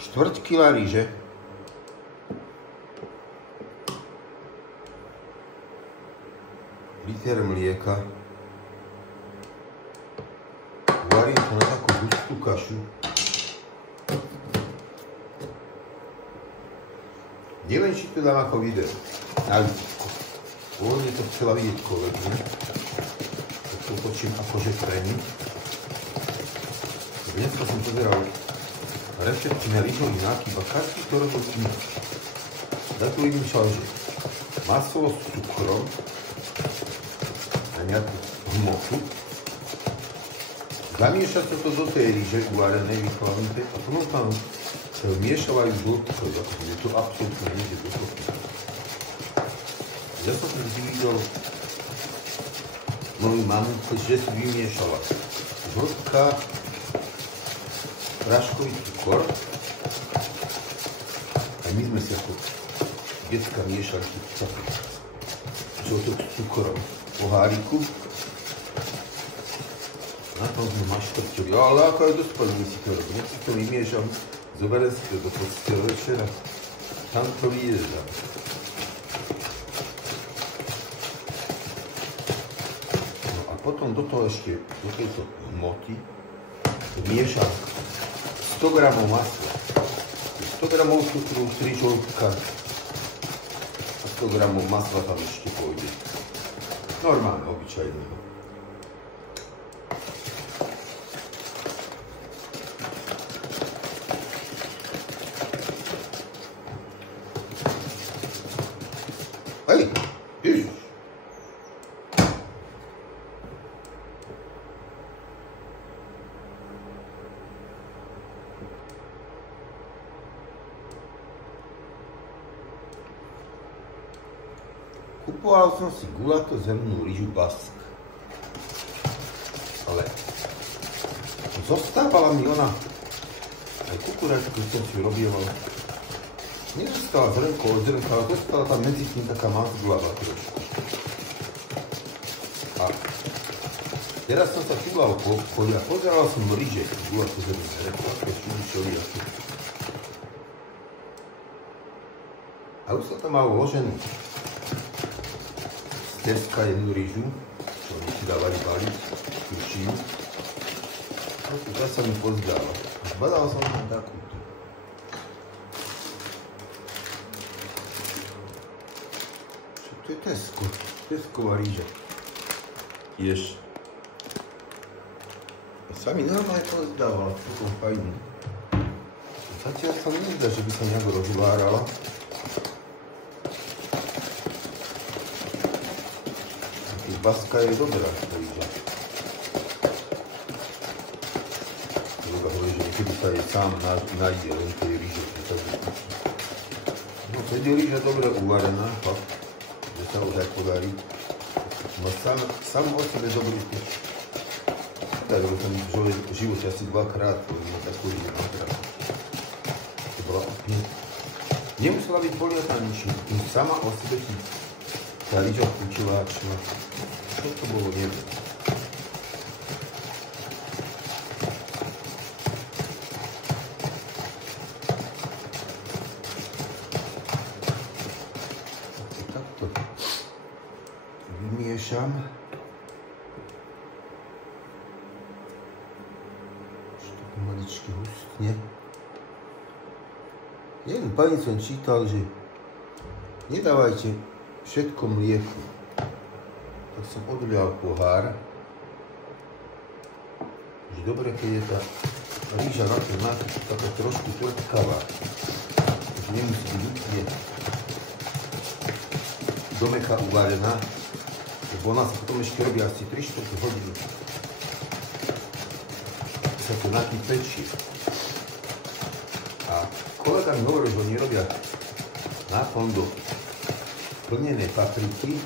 štvrť kila rýže. Liter mlieka. Varím to na takú hustú kašu. Neviem, či to dám ako video. Na vidíčko. Pôvodne to chcela vidieť kolegyňa. Tak to točím akože pre ní. Dneska som pozeral recepty na rýžový nákyp a každý to robil inak. Takto vymýšľal, že maslo s cukrom a nejakú hmotu. Zamiešať to do tej rýže uvarenej, vychladnutej a potom tam miešavajú žltko, akože to absolútne nejde do toho. Ja som vždy videl moju mamu, že si vymiešala žltka, práškový cukor a my sme si ako decka miešali žltok s cukorom v poháriku. Na tom sme maškrtili, ale ako aj dospelí si to robí. Nech si to vymiešam, zoberiem si to do postele večera, tam to vyježdám. No a potom do toho ešte, do tejto hmoty, miešam 100 g masla, 100 g cukru, 3 žltka a 100 g masla tam ešte pôjde. Normálne, obyčajného. Hej, ježiš. Kupoval som si guľato zemnú rýžu Bask. Ale zostávala mi ona, aj kukuráčku som si robieval. Nezostala zrnko od zrnka, ale dostala tam medzi tým taká mazglava trošku. A teraz som sa čúval po obchode a pozeral som rýže guľato zemnú rýžu, také šumičovi asi. A už som tam mal uloženú z Teska jednu rýžu, čo oni si dávali baliť, tučím. A tá sa mi pozdáva. Zbadal som tam takúto. To je Tesko, Tesková rýža. Tiež. Sa mi normálne pozdávala, celkom fajnú. Zatiaľ sa mi nezdá, že by sa nejako rozvárala. Baska je dobrá, rýža. Ľudia hovorí, že niekedy sa jej sám nájde len tej rýže. No, keď je rýža dobre uvarená, fakt, že sa už aj podarí. No sám o sebe dobrý tiež. Tak, lebo som v živote asi dvakrát, lebo ma takú rýžu dvakrát. To bola úplne... Nemusela byť poliatá ničím, sama o sebe si tá rýža vkúčila, čo to bolo, neviem. Takto vymiešam. Ešte to pomaličky hustne. Jednu pani som čítal, že nedávajte všetko mlieko. Tak som odlial pohár, že dobre, keď je tá rýža na ten nákyp taká trošku tvrdkavá, že nemusí byť úplne domeka uvarená, lebo ona sa potom ešte robí asi 3-4 hodiny. Sa to nákyp pečie. A kolega mi hovoril, že oni robia nápon do plnenej papriky,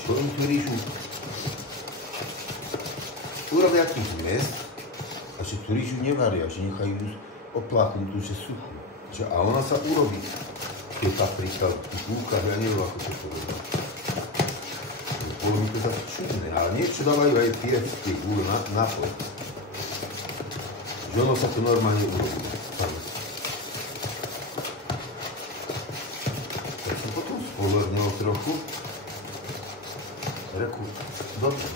čo oni tú rýžu urobia tých miest a že tú rýžu nevaria, že nechajú opláchnutú, že suchú. A ona sa urobí, keď paprika v tých lúkach, ja neviem, ako to robí. Bolo mi to zase čudné, ale niečo dávajú aj tie gule na to. Že ono sa to normálne urobí. spolernil trochu. Reku, dobre,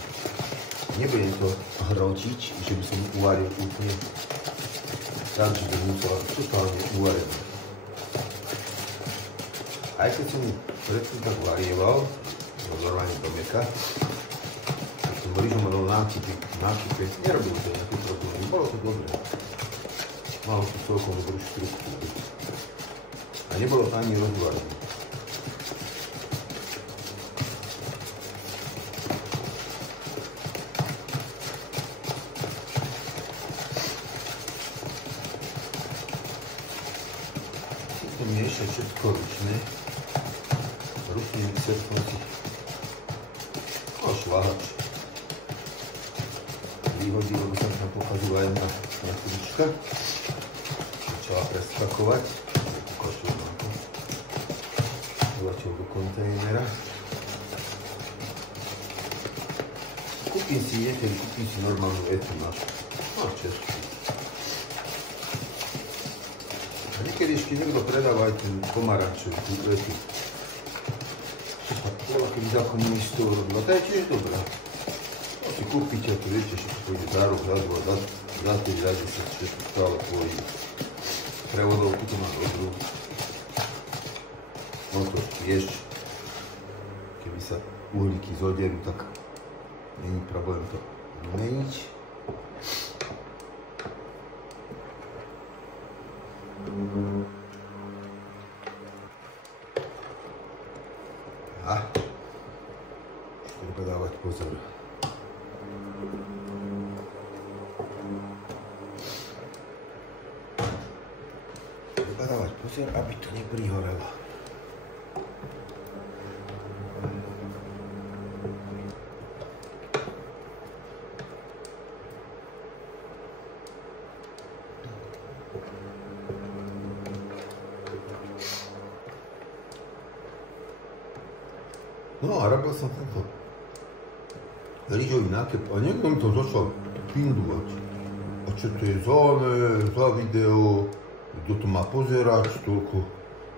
nebudem to hrotiť, že by som uvaril úplne tak, že by musela totálne uvarené. Aj keď som predtým tak varieval, normálne do meka, keď som rýžomal nákype, nerobil to nejaké problémy, bolo to dobré. Malo to celkom dobrú štruktúru. A nebolo to ani rozvarené. Miešať všetko ručne. Ručný mixer som si šľahač vyhodil, lebo som tam pokazil aj na kulička. Začala preskakovať. Ukačil na to. Zlačil do kontajnera. Kúpim si niekedy, normálnu etu našu. No čerstvu. Niekedy ešte niekto predáva aj ten pomarančový, tú etu. Bola keby za komunistov robila, to je tiež dobrá. No si kúpite a to viete, že to pôjde za rok, za dva, za 5, za 10, všetko stále pôjde. Prevodovku to má dobrú. No to tiež, keby sa uhlíky zoderú, tak není problém to meniť. A treba dávať pozor. Treba dávať pozor, aby to neprihorelo. No a robil som tento rýžový nákep a niekto mi to začal pindovať. A čo to je za video, kto to má pozerať,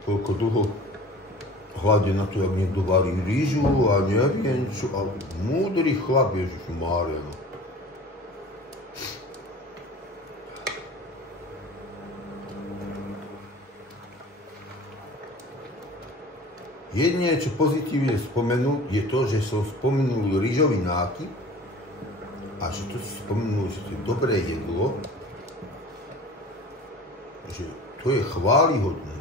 toľko dlho hľadie na to, jak niekto varí rýžu a neviem čo, a múdry chlap, Ježišmária. Jedine, čo pozitívne spomenul, je to, že som spomenul rýžový nákyp a že to spomenul, že to je dobré jedlo, že to je chválihodné.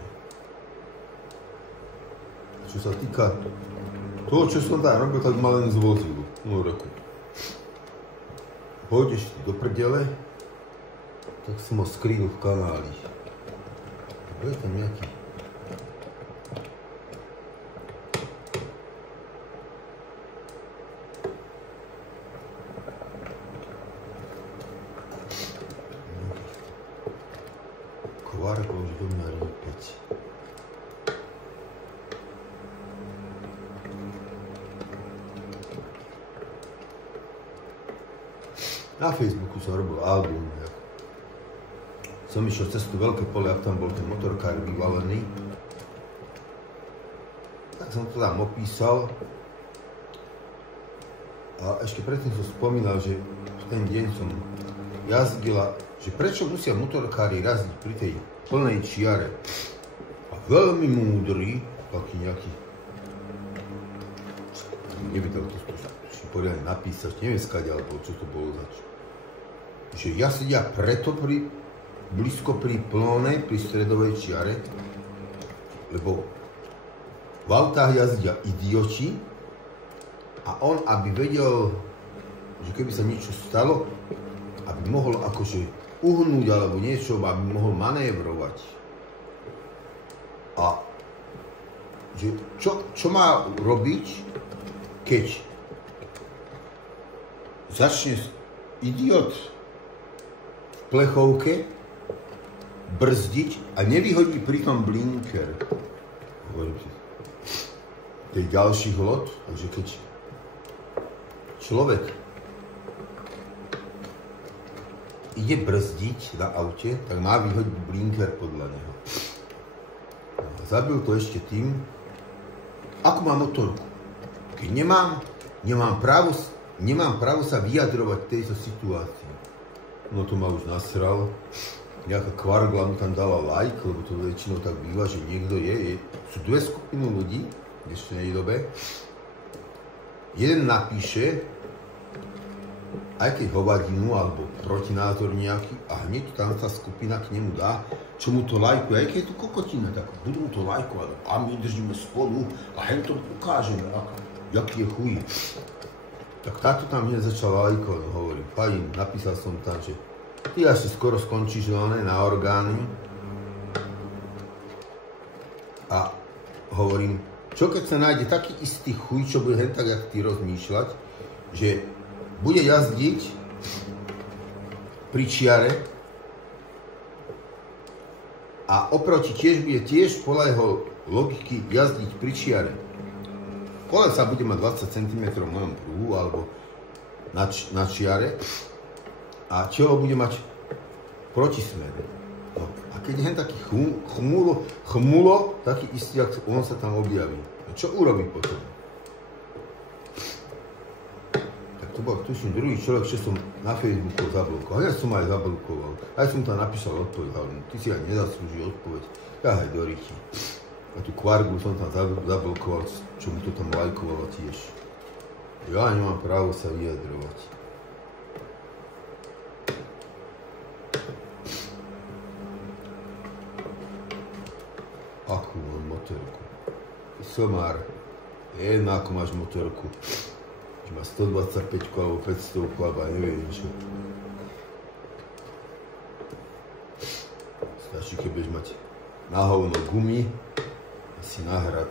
Čo sa týka toho, čo som tam robil, tak ma len zvozil. No reku, pôjdeš ti do prdele, tak som ho skrýl v kanáli. Je tam nejaký kovar, už do mňa rýpať. Na Facebooku som robil album. Som išiel cez to veľké pole, ak tam bol ten motorkár vyvalený. Tak som to tam opísal. A ešte predtým som spomínal, že v ten deň som jazdila, že prečo musia motorkári jazdiť pri tej plnej čiare. A veľmi múdry, taký nejaký, nevedel to poriadne napísať, neviem skade, alebo čo to bolo zač. Že jazdia preto blízko pri plnej, pri stredovej čiare, lebo v autách jazdia idioti a on, aby vedel, že keby sa niečo stalo, aby mohol akože uhnúť alebo niečo, aby mohol manévrovať. A že čo má robiť, keď začne idiot v plechovke brzdiť a nevyhodí pritom blinker. Hovorím si, to je ďalší hlod, takže keď človek ide brzdiť na aute, tak má vyhodiť blinker podľa neho. Zabil to ešte tým, ako mám motorku. Keď nemám právo sa vyjadrovať v tejto situácii. No to ma už nasralo. Nejaká kvargla mu tam dala like, lebo to väčšinou tak býva, že niekto sú dve skupiny ľudí v dnešnej dobe. Jeden napíše, aj keď hovadinu alebo protinázor nejaký, a hneď tam tá skupina k nemu dá, čo mu to lajkuje, aj keď je to kokotina, tak budú mu to lajkovať a my držíme spolu a hen to ukážeme, aký je chuj. Tak táto tam hneď začala lajkovať, hovorím, fajn, napísal som tam, že ty asi skoro skončíš na orgány a hovorím, čo keď sa nájde taký istý chuj, čo bude hen tak, jak ty rozmýšľať, že bude jazdiť pri čiare a oproti bude tiež podľa jeho logiky jazdiť pri čiare. Kolesa bude mať 20 cm v mojom pruhu alebo na čiare a čelo bude mať protismer. No, a keď je taký chmulo, taký istý, ak on sa tam objaví. No, čo urobí potom? Tak to bol tuším druhý človek, čo som na Facebooku zablokoval. Ja som aj zablokoval. Aj som tam napísal odpoveď, ale ty si aj nezaslúži odpoveď. Ja aj do ryti. A tú kvargu som tam zablokoval, čo mi to tam lajkovalo tiež. Ja nemám právo sa vyjadrovať. Akú mám motorku? Somár, jedna ako máš motorku. Že má 125 alebo 500 alebo aj neviem čo. Stačí, keď budeš mať na hovno gumy a si nahrať.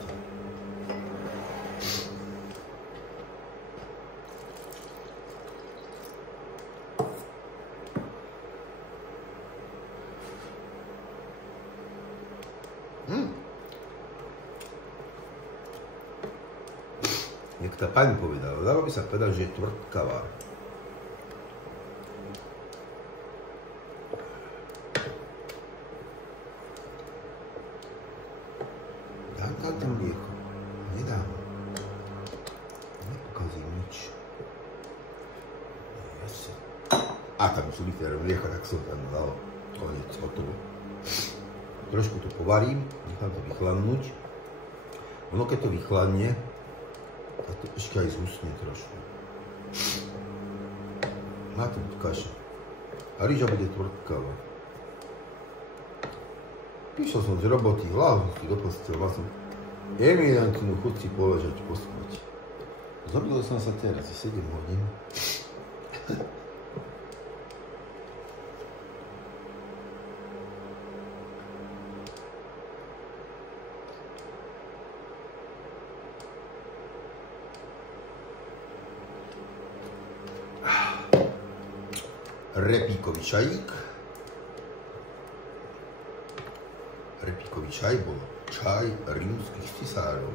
Jak tá pani povedala, dalo by sa povedať, že je tvrdkavá. Dám tam mlieko? Nedám. Nepokazím nič. A tam sú liter mlieka, tak som tam dal. Konec, hotovo. Trošku to povarím, nechám to vychladnúť. Ono keď to vychladne, a to ešte aj zhusne trošku. Má to byť kaša. A rýža bude tvrdkavá. Prišiel som z roboty, hlavne do postele, mal som eminentnú chuť si poležať, pospať. Zobudil som sa teraz, 7 hodín. Repíkový čajík. Repíkový čaj bol čaj rímskych cisárov.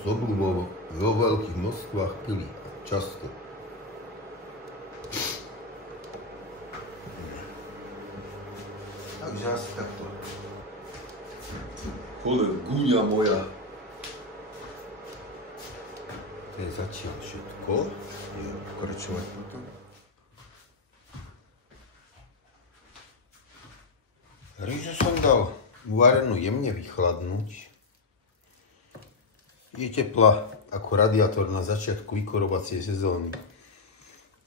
Z obľubou vo veľkých množstvách pili často. Takže asi takto. Kole, guňa moja. To je zatiaľ všetko. Budem pokračovať potom. Rýžu som dal uvarenú jemne vychladnúť. Je teplá ako radiátor na začiatku vykorovacej sezóny.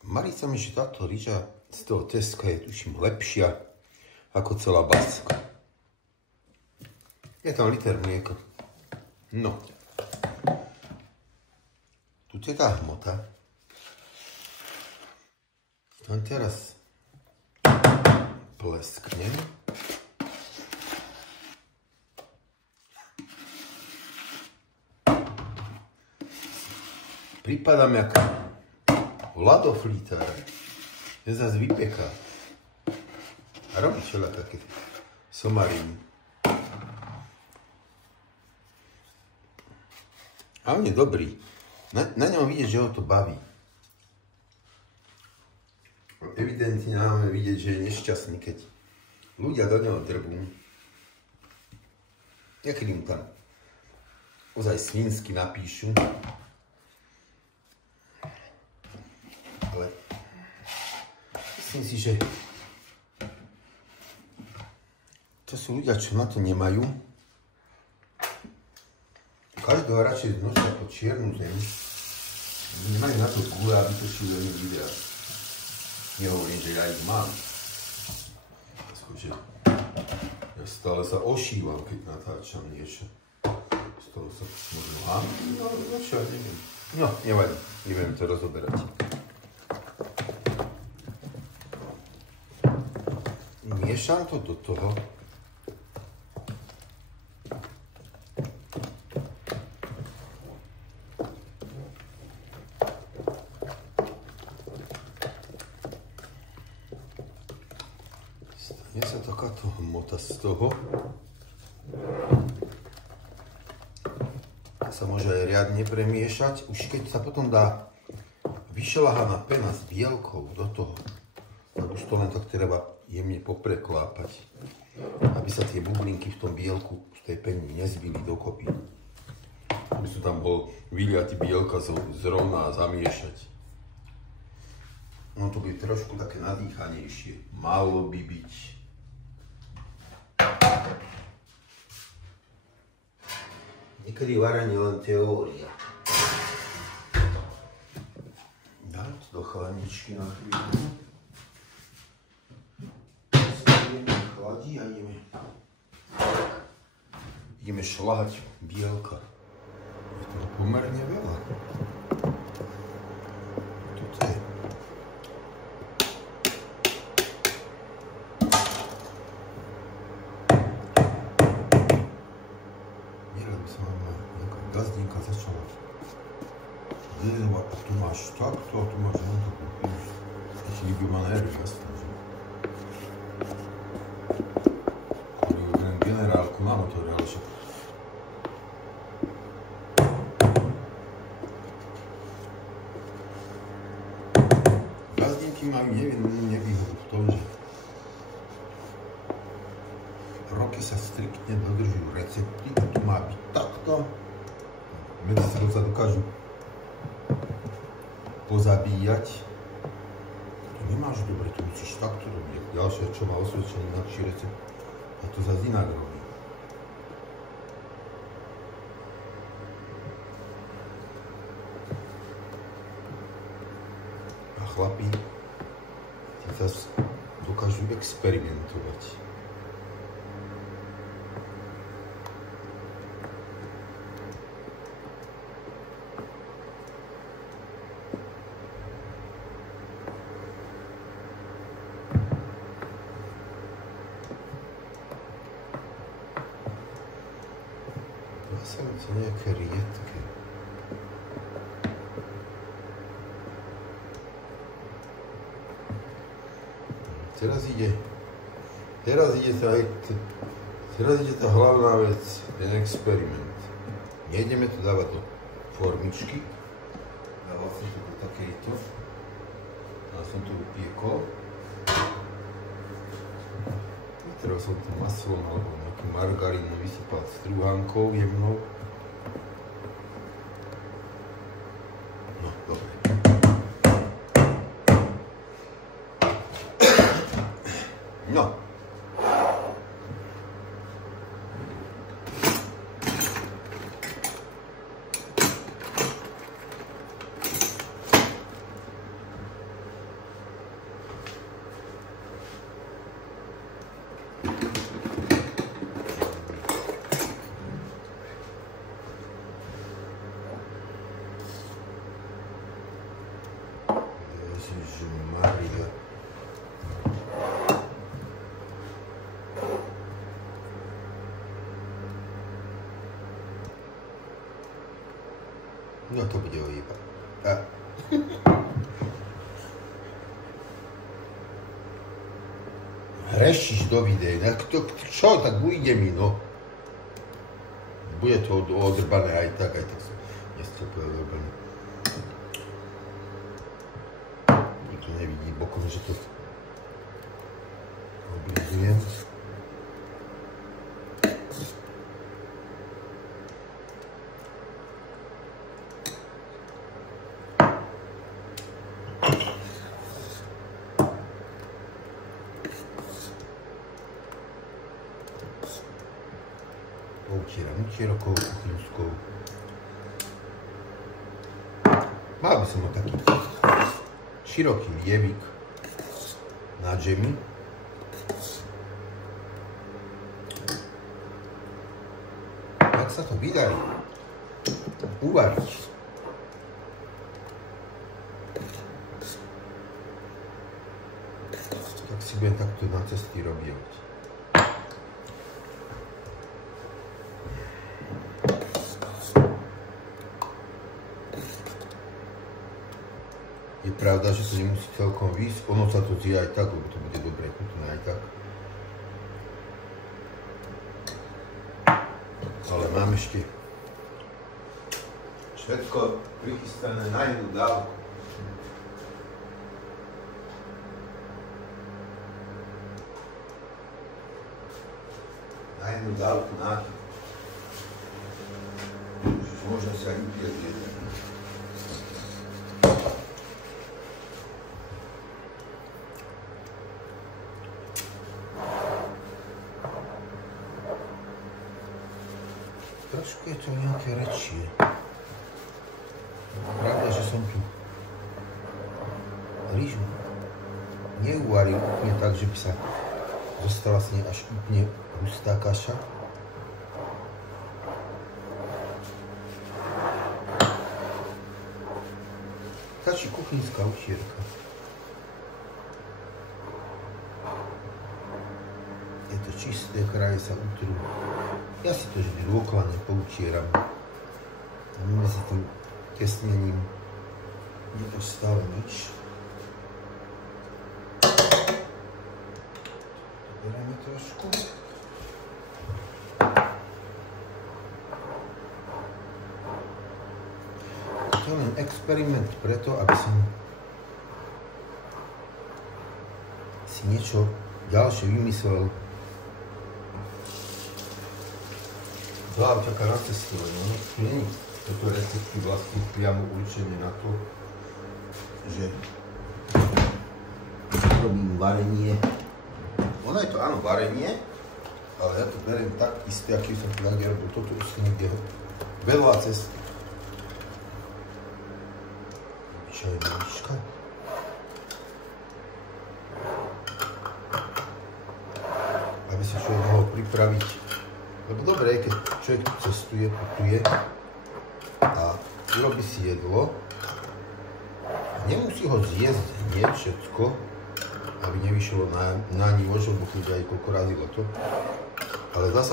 Marí sa mi, že táto rýža z toho Teska je tuším lepšia ako celá baska. Je tam liter mlieka. No. Tu je tá hmota. Tam teraz plesknem. Prípadám jak ľadoflítár. Je zase vypeká. A robí všelijaké somariny. A on je dobrý. Na ňom vidieť, že ho to baví. Evidentne máme vidieť, že je nešťastný, keď ľudia do neho drbú. Niekedy mu tam ozaj svinsky napíšu. Ale myslím si, že to sú ľudia, čo na to nemajú. Každého radšej nosia po čiernu zem. Nemajú na to gule, aby to šílený videa. Nehovorím, že ja ich mám. Skože, ja stále sa ošívam, keď natáčam niečo. Z toho sa možno mám. No čo, neviem. No, nevadí. Neviem to rozoberať. Miešam to do toho. Stane sa takáto hmota z toho. Sa môže aj riadne premiešať. Už keď sa potom dá vyšľahaná pena s bielkou do toho, tak už to len tak treba jemne popreklápať, aby sa tie bublinky v tom bielku z tej peny nezbili dokopy. Aby sa tam bol vyliatý bielka zrovna zamiešať. No to bude trošku také nadýchanejšie. Malo by byť. Niekedy varenie len teória. Dať do chladničky na chvíľu. Chladí a ideme šľahať bielka. Je toho pomerne veľa. Toto je. Nerad by som vám nejaká gazdinka začala. Tu máš takto a tu máš len takú. Keď ľubí ma nervy, jasné, že? Generálku na motore, ale však. Gazdinky majú nevýhodu v tom, že roky sa striktne dodržujú recepty a tu má byť takto. Medzi sebou sa dokážu pozabíjať. To nemáš dobre, to musíš takto robiť. Ďalšie, čo má osvedčený inakší recept. A to zase inak robí. A chlapí zase dokážu experimentovať. Zase to nejaké riedke. Teraz ide tá hlavná vec, ten experiment. Nejdeme to dávať do formičky. Dával som to do takejto. A som to upiekol. Teraz som to maslom alebo nejakým margarínom vysypal strúhankou jemnou. No, dobre. No. Ježišmaria. No to bude ojeba. Hrešíš do videa. Čo, tak ujde mi, no. Bude to odrbané aj tak som nestopil odrbané. Nikto nevidí bokom, že to oblizujem. Poutieram utierokou, kuchyňskou. Mal by som taký široký lievik na džemy. Ak sa to vydarí uvariť, tak si budem takto na cesty robiť. Je pravda, že to nemusí celkom výjsť, ono sa to zje aj tak, lebo to bude dobre chutné aj tak. Ale mám ešte všetko prichystané na jednu dávku. Na jednu dávku nákyv. Môžem si aj upieť jeden. Trošku je to nejaké rečie. Pravda, že som tu rýžu neuvaril úplne tak, že by sa dostala s nej až úplne hustá kaša. Stačí kuchyňská utierka. Je to čisté, kraje sa utrú. Ja si to vždy dôkladne poutieram. A medzi tým tesnením nedostávam nič. Bereme trošku. To je len experiment preto, aby som si niečo ďalšie vymyslel. Hlavne taká na cestovanie, no nie toto recepty vlastne priamo určené na to, že robím varenie. Ono je to áno varenie, ale ja to beriem tak isté, aký som to nerobil. Toto už som niekde veľa cesty. Obyčajná líška. Aby si človek mohol pripraviť. Lebo dobre je, keď človek cestuje, putuje a urobí si jedlo. Nemusí ho zjesť hneď všetko, aby nevyšlo na ní, môže buchliť aj koľko razilo to. Ale dá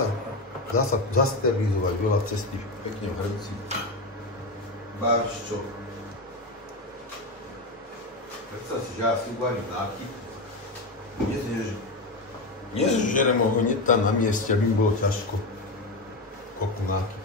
sa zasterilizovať veľa cesty pekne v hrnci. Barščo. Predstav si, že ja si uvarím nákyp. Nežerem ho hneď tam na mieste, aby mi bolo ťažko kopu nákypu.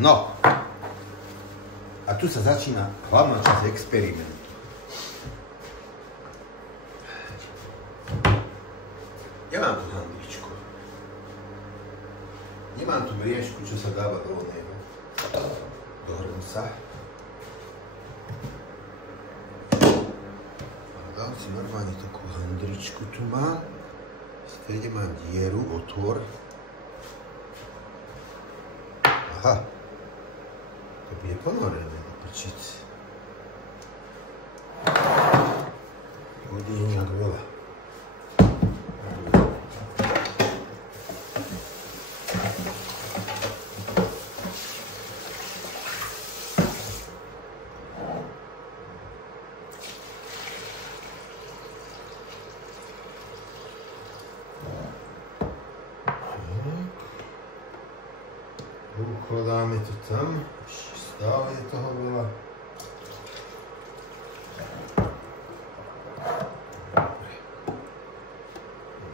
No, a tu sa začína hlavná časť experimentu. Ja mám tu handličko. Nemám tu briežku, čo sa dáva do oného. Do hrnca. A dám si normálne takú handličku tu mám. V strede mám dieru, otvor. Aha. To bude ponorené do prčice. Vody je nejak veľa. Ukladáme to tam. Stále je toho veľa. Dobre.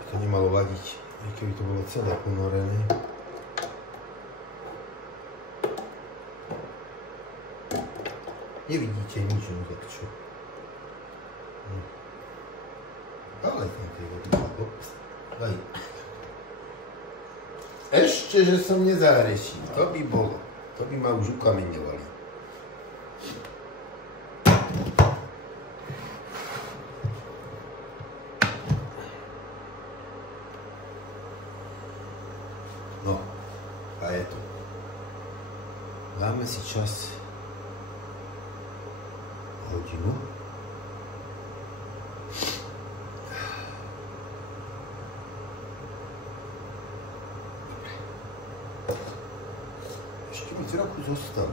To nemá variť, aj keby to bolo celé ponorené. Nevidíte nič, no tak čo? No. Ale tam tej vody má daj. Ešte, že som nezahrešil, to by bolo. To by ma už ukameňovali. No, a je to. Dáme si čas hodinu. Ešte mi trochu zostal.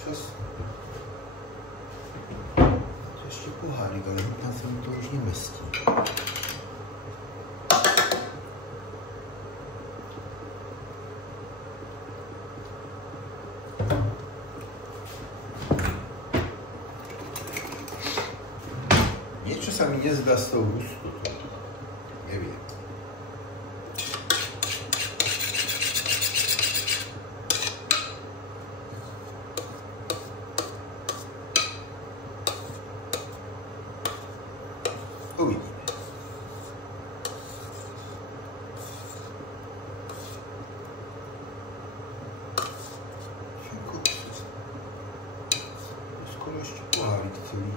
Čas. To ešte pohárik, ale tam sa mi to už nemestí. Niečo sa mi nezdá z toho hustotou. Neviem. Uvidíme. Skoro ešte pohárik celý.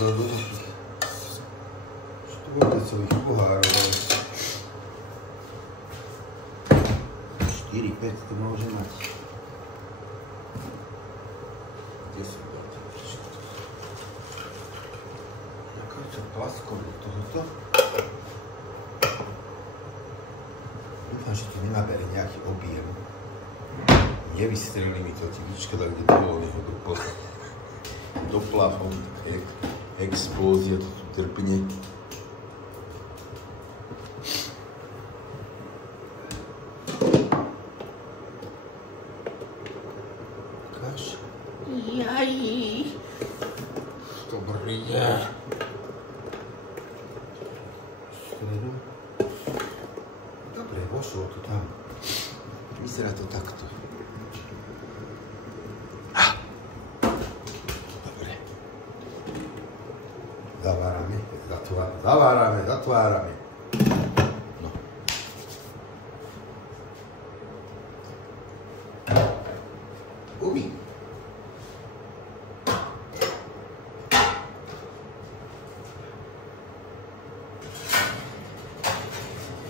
Že to bude celých pohárov, ale 4-5 to môže mať. Kde som bol? Nakrúcam plaskom do tohoto. Dúfam, že to nenabere nejaký objem. Nevystrelí mi to typička, tak kde bolo neho do plafonu. Explózia, to tu trpne. Kaš. Jaj. Dobrý je. Stredu. Dobre, vošlo to tam. Vyzerá to takto. Zatvárame. No. Uvidím.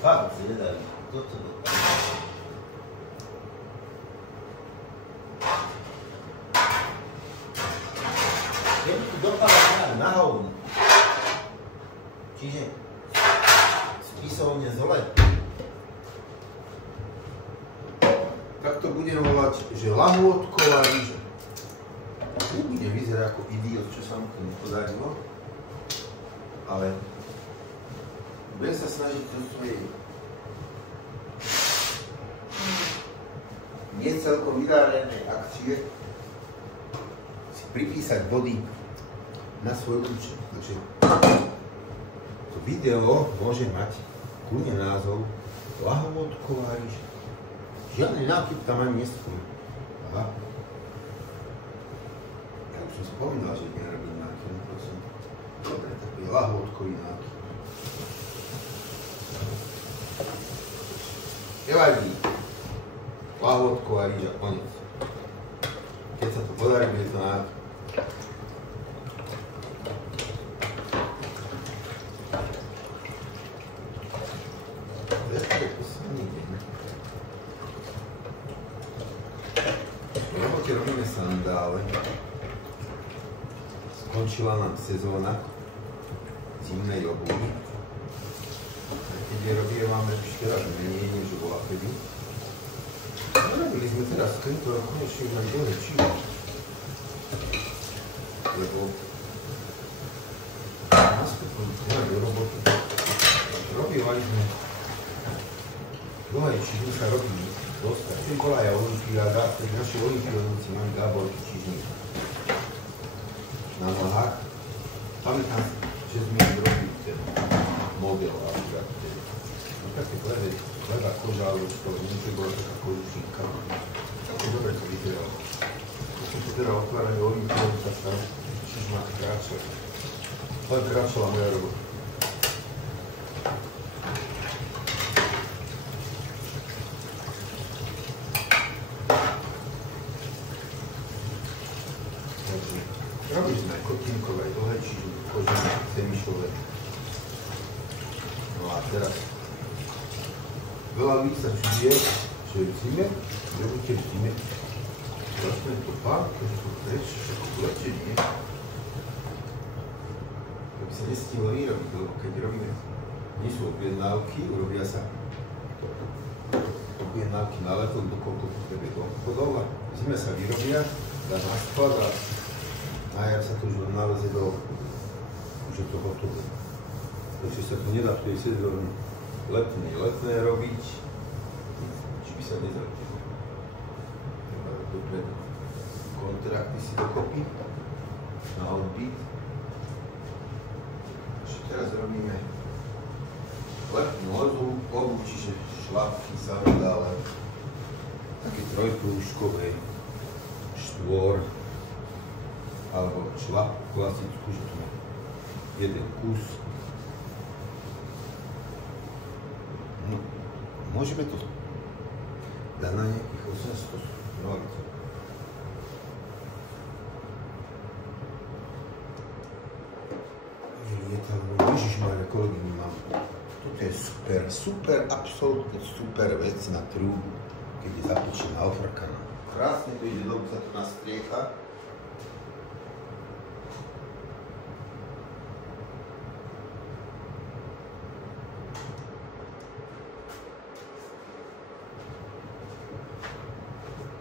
Fakt, zvedavý. Toto dopadne. Keď tu dopadne na hovno. Čiže spisovne zole. Tak to budem volať, že lahôdková ryža. Nebudem vyzerať ako idiot, čo sa mu to nepodarilo. Ale budem sa snažiť do svojej nie celkom vydarenej akcie si pripísať body na svoj účet. Takže to video môže mať kľudne názov lahôdková ryža. Žiadny nákyp tam ani nestojí. Aha. Ja už som spomínal, že nerobím nákyp, prosím. Dobre, taký lahôdkový nákyp. Nevadí. Lahôdková ryža, konec. Keď sa to podarí, bude to nákyp. Robíme sandále. Skončila nám sezóna zimnej obuvi. Keď je robievame ešte raz menej, než bola vtedy. Robili sme teraz tento rok konečne už aj dlhé čivo. Lebo nastupom do roboty. Robievali sme dlhé čivo sa robí. Keď bola aj olympiáda, keď naši olympiódnici mali Gábor Čižník. na nohách. Pamätám, že sme robili ten model, ale také levá koža, ale už to nie bola taká kožušinka. Také dobre to vyzeralo. Keď som teda otvárali olímpiu, tak tam už ma kráčala. Ale kráčala moja robota. Robili sme aj kotinkové, aj dlhé, čiže kožené, semišové. No a teraz veľa ľudí sa čudie, že v zime, robíte v zime, vlastne to pár, keď to preč, všetko v lete nie. To by sa nestihlo vyrobiť, lebo keď robíme, nie sú objednávky, urobia sa objednávky na leto, dokoľko potrebe do obchodov a v zime sa vyrobia, dá na sklad a na jar sa to už naleze do, už je to hotové. Takže sa to nedá v tej sezóne letné robiť, či by sa nedalo. Treba dopredu kontrakty si dokopy na odbyt. Ešte teraz robíme letnú obuv, čiže šlapky, sandále, také trojprúžkové, štvor, alebo šlapku klasickú, že tu má jeden kus. No, môžeme to dať na nejakých 800 nohách. Je tam, ježišmarja, kolegyni mám. Toto je super, absolútne super vec na trúbu, keď je zapečená, ofrkaná. Krásne to ide dobu, sa to nastriecha.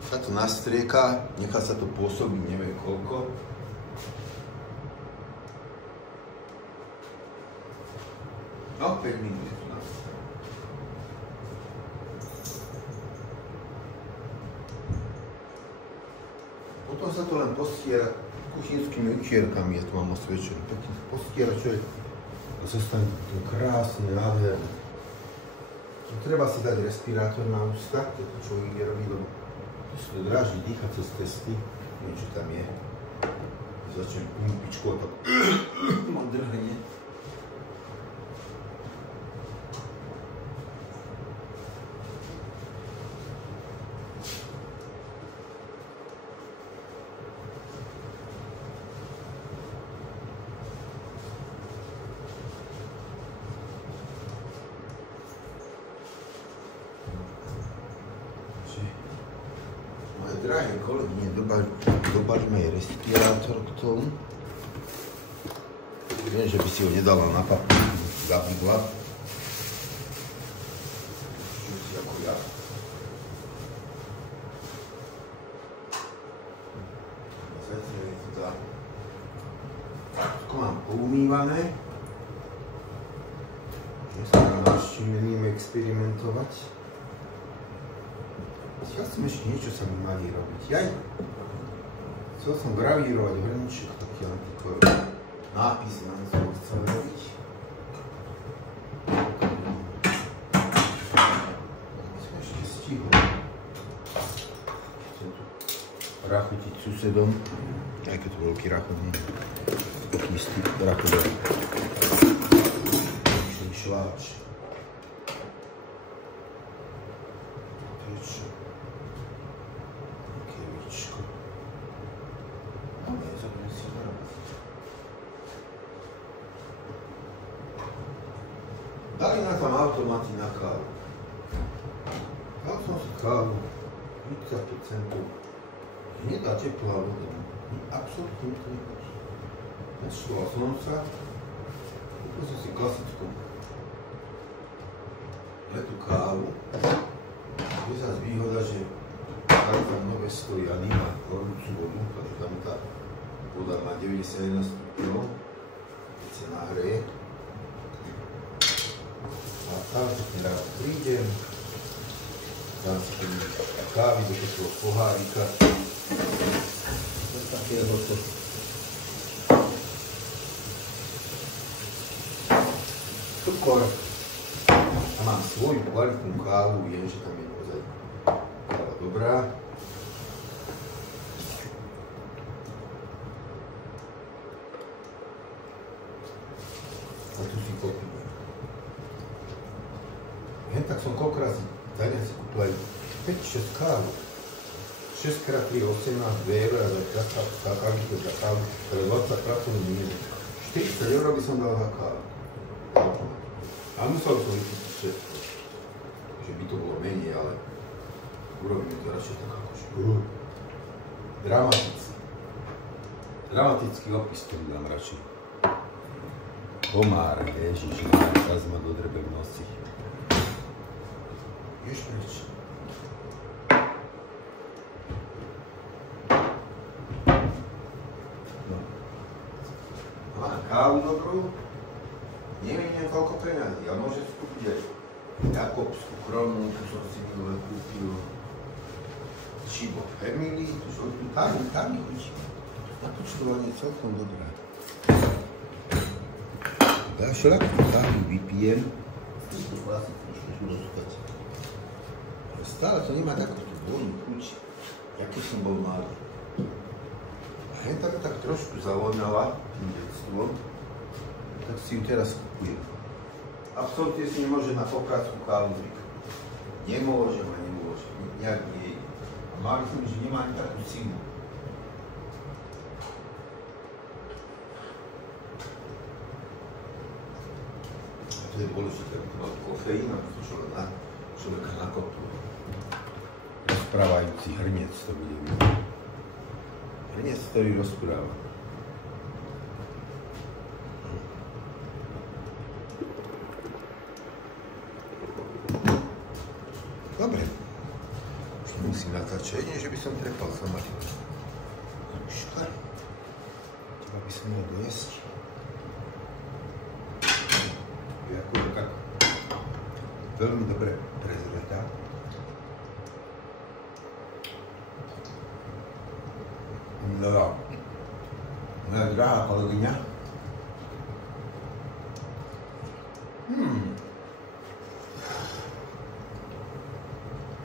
Sa to nastrieka, nechá sa to pôsobiť, neviem koľko. No, 5 minút je tu nastrieká. Potom sa to len postiera kuchynskými utierkami, ja tu mám osviečený. Pekne postiera, čo je, a zostane to krásne, nádherné. Treba si dať respirátor na ústa, keď to človek ide robiť, lebo si to dráži dýchať cez testy, niečo tam je. Začnem umpičkovať, tak mám drhenie. Drahé kolegyne, dobalíme aj respirátor k tomu. Viem, že by si ho nedala na papír, zabydla. Čo si ako ja. Zatiaľ je to tak. Všetko mám poumývané. Dneska nám s čím neníme experimentovať. Ja som ešte niečo sa mi mali robiť. Chcel som gravírovať hrnček, taký antikvárny nápis na ňu som chcel robiť. Som ešte stihol. Chcem tu rachutiť susedom, aj keď to veľký rachot, nie? Taký istý rachot. Taký šláč. Dali na tam automaty na kávu. Dal som si kávu, 30%. Nedá teplá voda. Absolutne to nepáči. Naštoval som sa. Kúpil som si klasickú letú kávu. Je zase výhoda, že tam nové stojí a nemá horúcu vodu, takže tam tá voda má 91 stupňov, keď sa nahreje. A tam pekne rád prídem, dám si kávy do takého pohárika, bez takéhoto skôr. A mám svoju kvalitnú kávu, viem, že tam je ozaj káva dobrá. A tu si kopím. Hen tak som koľkokrát za deň si kúpil aj 5-6 kávu. 6x3 18 € za kávičku za kávu, ale 20 pracovných minút. 40 € by som dal za kávu. A musel som vypustiť všetko. Že by to bolo menej, ale urobíme to radšej tak akože. Dramatický. Dramatický opis to dám radšej. Komár, ježiš, čas ma dodrbe v noci. Ešte nič. No. Má kávu dobrú. Neviem koľko peňazí, ale môže si kúpiť aj Jakobskú kronu, tu som si minule kúpil. Šibo Family, tu som tu tam chodí. Napočtovanie celkom dobré. Ja všelakú kávu vypijem. Tu vlastne trošku rozkať. Ale stále to nemá takú tú vôňu chuť, aký som bol malý. A henta ma tak trošku zavodnala tým detstvom, tak si ju teraz kúpujem. Absolutne si nemôžem na poprácku kávu zvyknúť. Nemôžem a nemôžem. Nejak nie. A mali som, že nemá ani takú silu. To je dôležité, aby to mal kofeín, aby to šlo na človeka na kotu. Rozprávajúci hrniec to bude. Hrniec, ktorý rozpráva. Dobre. Už musím natáčať, nie že by som trepal sa mať. Ruška. Teba by som mal dojesť. Ako tak veľmi dobre prezretá. No, moja drahá kolegyňa.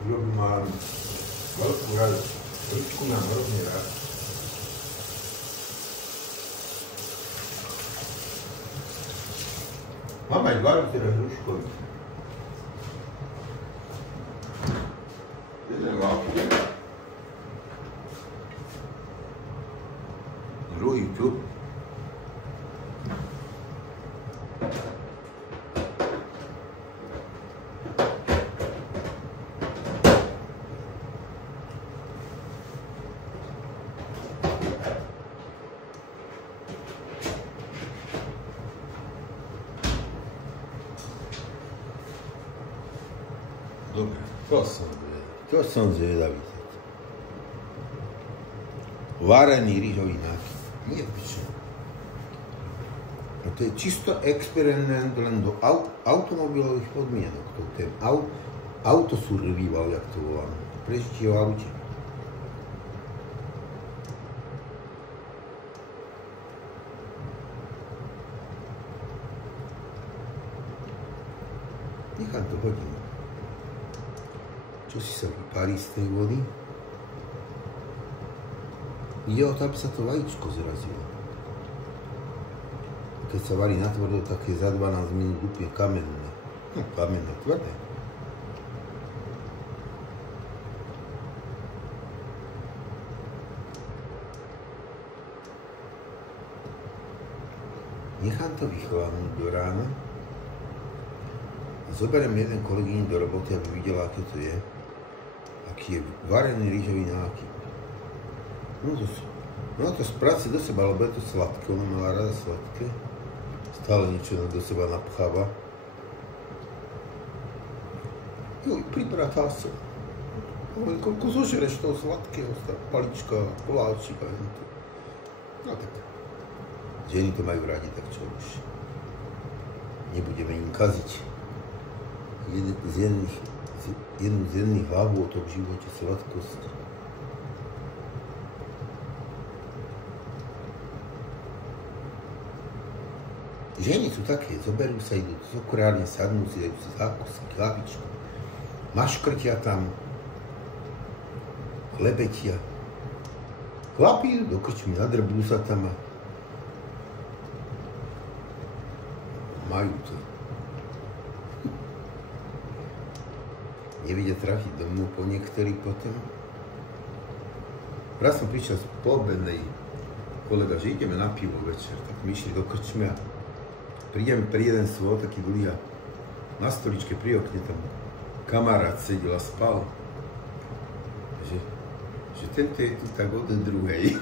Robí ma veľkú radosť. Ručku mám hrozne rád. Mám aj dva teraz hruškovi. Jeden veľký. Druhý tu. Dobre, to som zvedavý. Varený rýžový nákyp. Nie piče. A to je čisto experiment len do automobilových podmienok. To ten autosurvival, jak to volám. Prežitie v aute. Nechám to hodinu. Čo si sa vyparí z tej vody. Jo, tam sa to vajíčko zrazilo. Keď sa varí natvrdo, tak je za 12 minút úplne kamenné. No, kamenné, tvrdé. Nechám to vychladnúť do rána. Zoberiem jeden kolegyň do roboty, aby videla, aké to je. Aký je varený rýžový nákyp. No to z práce do seba, lebo je to sladké, ona mala rada sladké. Stále niečo do seba napcháva. Jo, pribratá som. Ale koľko zožereš toho sladkého, palička, koláčika. No tak. Ženy to majú radi, tak čo už. Nebudeme im kaziť. Jednu z jedných hlavov v živote sladkosti. Ženy sú také, zoberú sa, idú do cukrárne, sadnú si, dajú si zákusky, hlavičku, maškrtia tam, chlebetia. Chlapi idú do krčmy, nadrbú sa tam a majú to. Nevidia trafiť domov po niektorí potom. Raz som prišiel z poobednej kolega, že ideme na pivo večer, tak my išli do krčmy a prídeme pri jeden svoj, taký dlhý a na stoličke pri okne tam kamarát sedel a spal. Že tento je tu tak od druhej.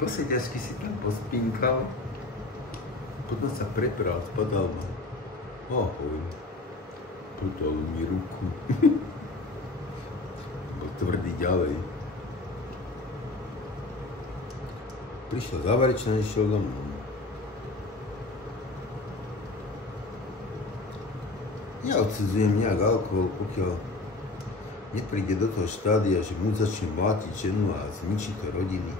Po sediačky si tam pospinkal, potom sa prepral, spadal ma. Ahoj, putal mi ruku. Bol tvrdý ďalej. Prišiel záverečná, išiel domov. Ja odsudzujem nejak alkohol, pokiaľ nepríde do toho štádia, že muž začne mlátiť ženu a zničí to rodiny.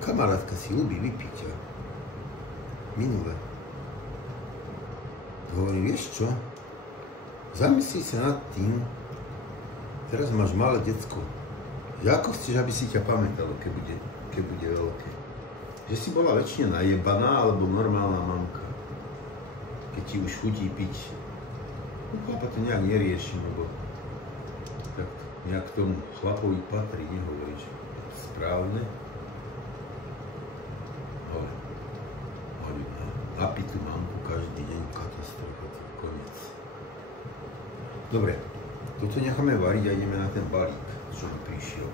Kamarátka si ľúbi vypiť a minule hovorím, vieš čo, zamyslí sa nad tým, teraz máš malé decko, že ako chceš, aby si ťa pamätalo, keď bude veľké. Že si bola väčšine najebaná, alebo normálna mamka, keď ti už chutí piť. No chlapa to nejak nerieši, lebo tak nejak k tomu chlapovi patrí, nehovorí, že správne. Ale napitú mamku každý deň, katastrofa, koniec. Dobre, toto necháme variť a ideme na ten balík, čo mi prišiel.